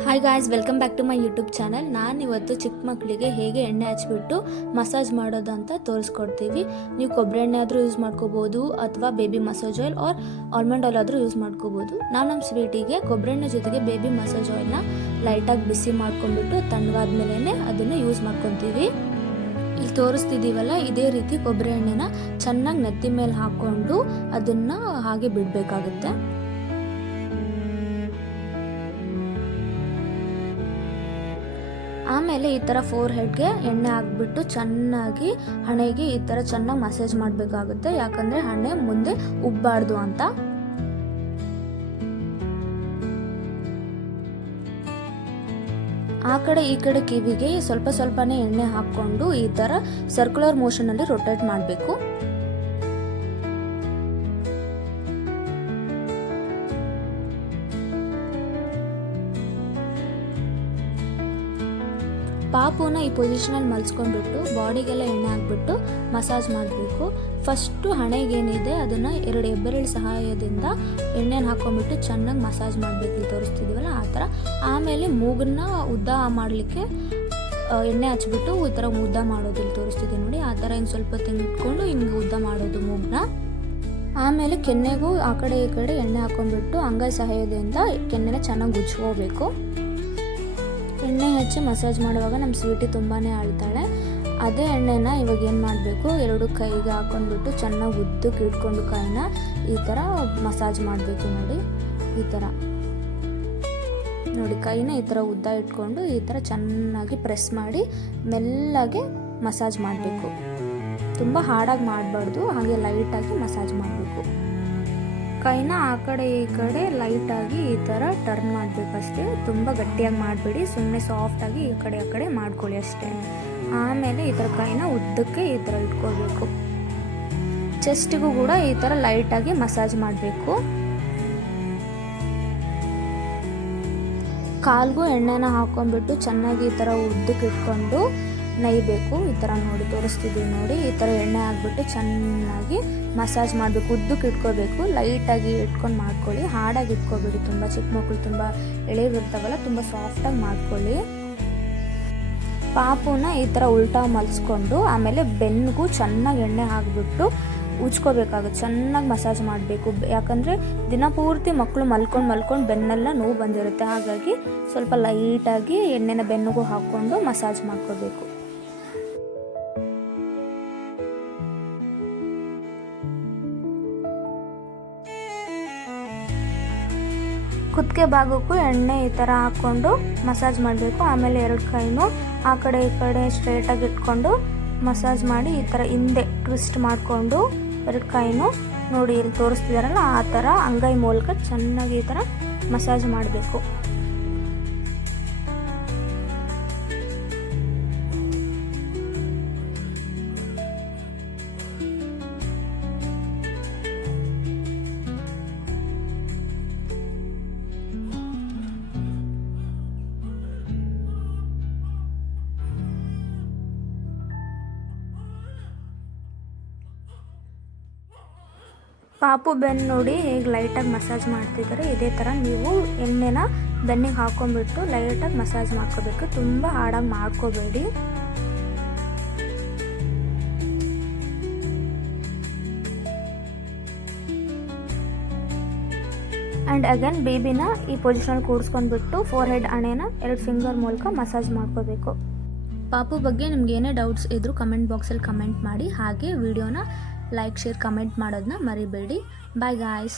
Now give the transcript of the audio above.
Hi guys, welcome back to my YouTube channel. ನಾನಿವತ್ತು ಚಿಕ್ಕ ಮಕ್ಕಳಿಗೆ ಹೇಗೆ ಎಣ್ಣೆ ಹಚ್ಬಿಟ್ಟು ಮಸಾಜ್ ಮಾಡೋದು ಅಂತ ತೋರಿಸ್ಕೊಡ್ತೀವಿ. ನೀವು ಕೊಬ್ಬರಿ ಎಣ್ಣೆ ಆದರೂ ಯೂಸ್ ಮಾಡ್ಕೋಬೋದು ಅಥವಾ baby massage oil or almond oil ಆದರೂ ಯೂಸ್ ಮಾಡ್ಕೋಬೋದು. ನಾವು ನಮ್ಮ ಸ್ವೀಟಿಗೆ ಕೊಬ್ಬರಿ ಎಣ್ಣೆ ಜೊತೆಗೆ ಬೇಬಿ ಮಸಾಜ್ ಆಯಿಲ್ನ ಲೈಟಾಗಿ ಬಿಸಿ ಮಾಡ್ಕೊಂಡ್ಬಿಟ್ಟು ತಣ್ಣಗಾದ್ಮೇಲೆ ಅದನ್ನು ಯೂಸ್ ಮಾಡ್ಕೊತೀವಿ. ಇಲ್ಲಿ ತೋರಿಸ್ತಿದ್ದೀವಲ್ಲ, ಇದೇ ರೀತಿ ಕೊಬ್ಬರಿ ಎಣ್ಣೆನ ಚೆನ್ನಾಗಿ ನೆತ್ತಿ ಮೇಲೆ ಹಾಕ್ಕೊಂಡು ಅದನ್ನು ಹಾಗೆ ಬಿಡಬೇಕಾಗುತ್ತೆ. ಆಮೇಲೆ ಈ ಥರ ಫೋರ್ ಹೆಡ್ಗೆ ಎಣ್ಣೆ ಹಾಕ್ಬಿಟ್ಟು ಚೆನ್ನಾಗಿ ಹಣೆಗೆ ಈ ಥರ ಚೆನ್ನಾಗಿ ಮಸಾಜ್ ಮಾಡಬೇಕಾಗುತ್ತೆ. ಯಾಕಂದರೆ ಹಣೆ ಮುಂದೆ ಉಬ್ಬಾರ್ದು ಅಂತ. ಆ ಕಡೆ ಈ ಕಡೆ ಕಿವಿಗೆ ಸ್ವಲ್ಪ ಸ್ವಲ್ಪನೇ ಎಣ್ಣೆ ಹಾಕ್ಕೊಂಡು ಈ ಥರ ಸರ್ಕ್ಯುಲರ್ ಮೋಷನಲ್ಲಿ ರೊಟೇಟ್ ಮಾಡಬೇಕು. ಪಾಪುನ ಈ ಪೊಸಿಷನಲ್ಲಿ ಮಲ್ಸ್ಕೊಂಡ್ಬಿಟ್ಟು ಬಾಡಿಗೆಲ್ಲ ಎಣ್ಣೆ ಹಾಕ್ಬಿಟ್ಟು ಮಸಾಜ್ ಮಾಡಬೇಕು. ಫಸ್ಟು ಹಣೆಗೇನಿದೆ ಅದನ್ನು 2 ಹೆಬ್ಬೆರಳು ಸಹಾಯದಿಂದ ಎಣ್ಣೆನ ಹಾಕ್ಕೊಂಡ್ಬಿಟ್ಟು ಚೆನ್ನಾಗಿ ಮಸಾಜ್ ಮಾಡಬೇಕು. ಇಲ್ಲಿ ತೋರಿಸ್ತಿದ್ದೀವಲ್ಲ ಆ ಥರ. ಆಮೇಲೆ ಮೂಗನ್ನ ಉದ್ದ ಮಾಡಲಿಕ್ಕೆ ಎಣ್ಣೆ ಹಚ್ಬಿಟ್ಟು ಈ ಥರ ಉದ್ದ ಮಾಡೋದು ಇಲ್ಲಿ ತೋರಿಸ್ತಿದ್ದೀವಿ ನೋಡಿ. ಆ ಥರ ಹಿಂಗೆ ಸ್ವಲ್ಪ ತೆಗೆದುಕೊಂಡು ಹಿಂಗೆ ಉದ್ದ ಮಾಡೋದು ಮೂಗನ್ನ. ಆಮೇಲೆ ಕೆನ್ನೆಗೂ ಆ ಕಡೆ ಈ ಕಡೆ ಎಣ್ಣೆ ಹಾಕ್ಕೊಂಡ್ಬಿಟ್ಟು ಅಂಗೈ ಸಹಾಯದಿಂದ ಕೆನ್ನೆನ ಚೆನ್ನಾಗಿ ಉಜ್ಕೋಬೇಕು. ಎಣ್ಣೆ ಹಚ್ಚಿ ಮಸಾಜ್ ಮಾಡುವಾಗ ನಮ್ಮ ಸ್ವೀಟಿ ತುಂಬಾ ಅಳ್ತಾಳೆ. ಅದೇ ಎಣ್ಣೆನ ಇವಾಗ ಏನು ಮಾಡಬೇಕು, 2 ಕೈಗೆ ಹಾಕ್ಕೊಂಡ್ಬಿಟ್ಟು ಚೆನ್ನಾಗಿ ಉದ್ದಕ್ಕೆ ಇಟ್ಕೊಂಡು ಕೈನ ಈ ಥರ ಮಸಾಜ್ ಮಾಡಬೇಕು ನೋಡಿ. ಈ ಥರ ನೋಡಿ, ಕೈನ ಈ ಥರ ಉದ್ದ ಇಟ್ಕೊಂಡು ಈ ಥರ ಚೆನ್ನಾಗಿ ಪ್ರೆಸ್ ಮಾಡಿ ಮೆಲ್ಲಗೆ ಮಸಾಜ್ ಮಾಡಬೇಕು. ತುಂಬ ಹಾರ್ಡಾಗಿ ಮಾಡಬಾರ್ದು, ಹಾಗೆ ಲೈಟಾಗಿ ಮಸಾಜ್ ಮಾಡಬೇಕು. ಕೈನ ಆ ಕಡೆ ಈ ಕಡೆ ಲೈಟಾಗಿ ಈ ಥರ ಟರ್ನ್ ಮಾಡಬೇಕಷ್ಟೇ. ತುಂಬ ಗಟ್ಟಿಯಾಗಿ ಮಾಡಬೇಡಿ, ಸುಮ್ಮನೆ ಸಾಫ್ಟಾಗಿ ಈ ಕಡೆ ಆ ಕಡೆ ಮಾಡ್ಕೊಳ್ಳಿ ಅಷ್ಟೇ. ಆಮೇಲೆ ಈ ಥರ ಕೈನ ಉದ್ದಕ್ಕೆ ಈ ಥರ ಇಟ್ಕೋಬೇಕು. ಚೆಸ್ಟಿಗೂ ಕೂಡ ಈ ಥರ ಲೈಟಾಗಿ ಮಸಾಜ್ ಮಾಡಬೇಕು. ಕಾಲ್ಗೂ ಎಣ್ಣೆನ ಹಾಕ್ಕೊಂಡ್ಬಿಟ್ಟು ಚೆನ್ನಾಗಿ ಈ ಥರ ಉದ್ದಕ್ಕೆ ಇಟ್ಕೊಂಡು ನೈಬೇಕು. ಈ ಥರ ನೋಡಿ ತೋರಿಸ್ತಿದ್ದೀವಿ ನೋಡಿ. ಈ ಥರ ಎಣ್ಣೆ ಹಾಕ್ಬಿಟ್ಟು ಚೆನ್ನಾಗಿ ಮಸಾಜ್ ಮಾಡಬೇಕು. ಉದ್ದಕ್ಕೆ ಇಟ್ಕೋಬೇಕು, ಲೈಟಾಗಿ ಇಟ್ಕೊಂಡು ಮಾಡ್ಕೊಳ್ಳಿ. ಹಾರ್ಡಾಗಿ ಇಟ್ಕೋಬೇಡಿ. ತುಂಬ ಚಿಕ್ಕ ಮಕ್ಕಳು ತುಂಬ ಎಳೆವಿರ್ತಾವಲ್ಲ, ತುಂಬ ಸಾಫ್ಟಾಗಿ ಮಾಡ್ಕೊಳ್ಳಿ. ಪಾಪುನ ಈ ಥರ ಉಲ್ಟಾ ಮಲ್ಸ್ಕೊಂಡು ಆಮೇಲೆ ಬೆನ್ನಿಗೂ ಚೆನ್ನಾಗಿ ಎಣ್ಣೆ ಹಾಕ್ಬಿಟ್ಟು ಉಜ್ಕೋಬೇಕಾಗುತ್ತೆ. ಚೆನ್ನಾಗಿ ಮಸಾಜ್ ಮಾಡಬೇಕು. ಯಾಕಂದರೆ ದಿನಪೂರ್ತಿ ಮಕ್ಕಳು ಮಲ್ಕೊಂಡು ಬೆನ್ನೆಲ್ಲ ನೋವು ಬಂದಿರುತ್ತೆ. ಹಾಗಾಗಿ ಸ್ವಲ್ಪ ಲೈಟಾಗಿ ಎಣ್ಣೆನ ಬೆನ್ನಿಗೂ ಹಾಕ್ಕೊಂಡು ಮಸಾಜ್ ಮಾಡ್ಕೋಬೇಕು. ಕುತ್ತಿಗೆ ಭಾಗಕ್ಕೂ ಎಣ್ಣೆ ಈ ಥರ ಹಾಕ್ಕೊಂಡು ಮಸಾಜ್ ಮಾಡಬೇಕು. ಆಮೇಲೆ 2 ಕೈನೂ ಆ ಕಡೆ ಈ ಕಡೆ ಸ್ಟ್ರೇಟಾಗಿ ಇಟ್ಕೊಂಡು ಮಸಾಜ್ ಮಾಡಿ ಈ ಥರ ಹಿಂದೆ ಟ್ವಿಸ್ಟ್ ಮಾಡಿಕೊಂಡು 2 ಕೈನೂ ನೋಡಿ ಇಲ್ಲಿ ತೋರಿಸ್ತಿದಾರಲ್ಲ ಆ ಥರ ಅಂಗೈ ಮೂಲಕ ಚೆನ್ನಾಗಿ ಈ ಥರ ಮಸಾಜ್ ಮಾಡಬೇಕು. ಪಾಪು ಬೆನ್ನು ನೋಡಿ ಹೇಗೆ ಲೈಟಾಗಿ ಮಸಾಜ್ ಮಾಡ್ತಿದ್ದಾರೆ. ಇದೇ ಥರ ನೀವು ಎಣ್ಣೆನ ಬೆನ್ನಿಗೆ ಹಾಕ್ಕೊಂಡ್ಬಿಟ್ಟು ಲೈಟಾಗಿ ಮಸಾಜ್ ಮಾಡ್ಕೋಬೇಕು. ತುಂಬ ಹಾರ್ಡಾಗಿ ಮಾಡ್ಕೋಬೇಡಿ. ಆ್ಯಂಡ್ ಅಗೇನ್ ಬೇಬಿನ ಈ ಪೊಸಿಷನಲ್ಲಿ ಕೂಡಿಸ್ಕೊಂಡ್ಬಿಟ್ಟು ಫೋರ್ ಹೆಡ್ ಹಣೆನ 2 ಫಿಂಗರ್ ಮೂಲಕ ಮಸಾಜ್ ಮಾಡ್ಕೋಬೇಕು. ಪಾಪು ಬಗ್ಗೆ ನಿಮ್ಗೆ ಏನೇ ಡೌಟ್ಸ್ ಇದ್ದರೂ ಕಮೆಂಟ್ ಬಾಕ್ಸಲ್ಲಿ ಕಮೆಂಟ್ ಮಾಡಿ. ಹಾಗೆ ವಿಡಿಯೋನ ಲೈಕ್, ಶೇರ್, ಕಮೆಂಟ್ ಮಾಡೋದನ್ನ ಮರಿಬೇಡಿ. Bye guys.